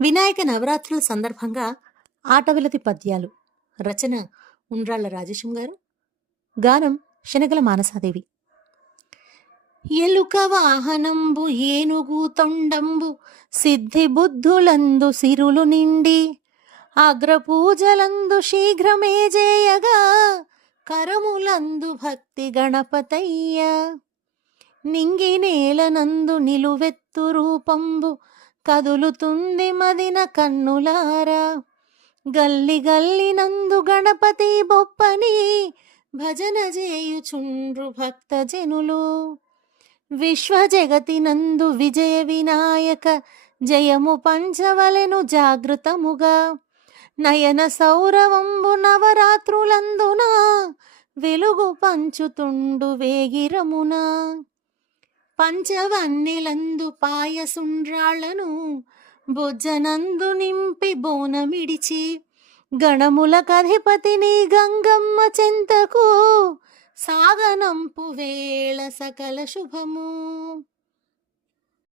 వినాయక నవరాత్రుల సందర్భంగా ఆటవిలతి పద్యాలు. రచన ఉండ్రాళ్ల రాజేశం గారు. గానం శనగల మానసాదేవి. ఎలుక వాహనంబు ఏనుగు తొండంబు సిద్ధి బుద్ధులందు సిరులు నిండి అగ్రపూజలందు శీఘ్రమే జేయగా కరములందు భక్తి గణపతయ్య నింగి నేలనందు నిలువెత్తు రూపంబు కదులుతుంది మదిన కన్నులారా గల్లి గల్లినందు గణపతి బొప్పని భజన చేయుచుండ్రు భక్త జనులు విశ్వజగతినందు విజయ వినాయక జయము పంచవలెను జాగృతముగా నయన సౌరవంబు నవరాత్రులందున వెలుగు పంచుతుండు వేగిరమున పంచవన్నెలందు పాయసుండ్రాళ్లను బొజ్జనందు నింపి బోనమిడిచి గణములకధిపతిని గంగమ్మ చెంతకు సాగనంపు వేళ సకల శుభము.